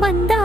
வந்த